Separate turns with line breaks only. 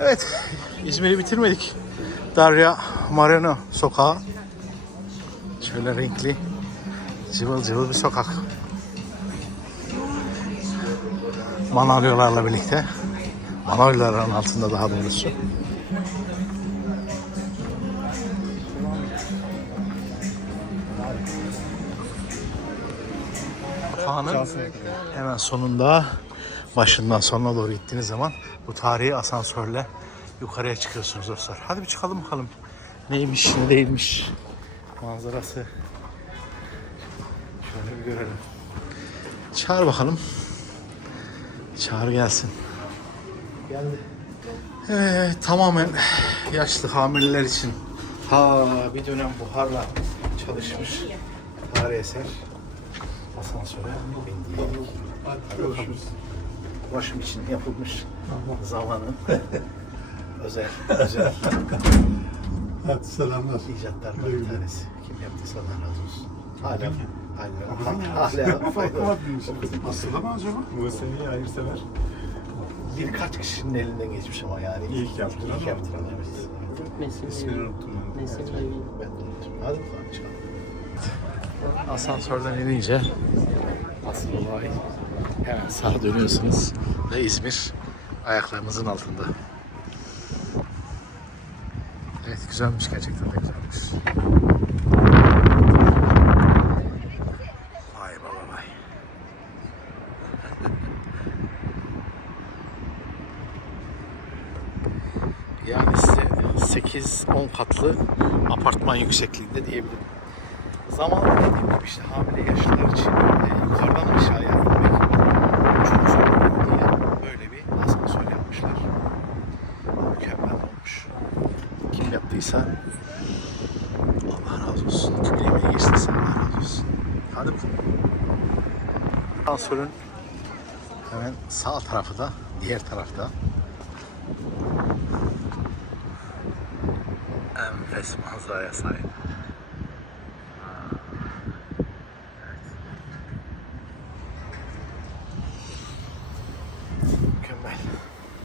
Evet, İzmir'i bitirmedik. Darya Marino sokağı. Şöyle renkli, cıvıl cıvıl bir sokak. Manolyalarla birlikte. Manolyaların altında daha doğrusu. Sokağının hemen sonunda başından sonuna doğru gittiğiniz zaman bu tarihi asansörle yukarıya çıkıyorsunuz dostlar. Hadi bir çıkalım bakalım. Neymiş ne değilmiş manzarası. Şöyle bir görelim. Çağır bakalım. Çağır gelsin. Geldi. Evet, tamamen yaşlı hamileler için ha bir dönem buharla çalışmış tarihi eser asansöre bindiği. Ulaşım için yapılmış zamanın özel özel
Hadi selamlar.
icatlardan bir tanesi. Kim yaptıysa Allah razı olsun. Hala hala hala faydalı.
Aslında mı acaba?
Musevi'yi hayırsever.
Birkaç kişinin elinden geçmiş ama yani.
İlk yaptıran
İlk
o.
yaptıran evet.
İsmini unuttum ben.
Ben de unuttum. Hadi bakalım çıkalım. Asansörden inince asıl olay hemen sağa dönüyorsunuz ve İzmir ayaklarınızın altında. Evet güzelmiş gerçekten de güzelmiş. Vay baba vay. Yani size 8-10 katlı apartman yüksekliğinde diyebilirim. Zamanında dediğim gibi işte hamile yaşlılar için e, yukarıdan aşağıya yaptıysa Allah razı olsun. Kim emeği geçtiyse Allah razı olsun. Hadi bakalım. Asansörün hemen sağ tarafı da diğer tarafta enfes manzaraya sahip.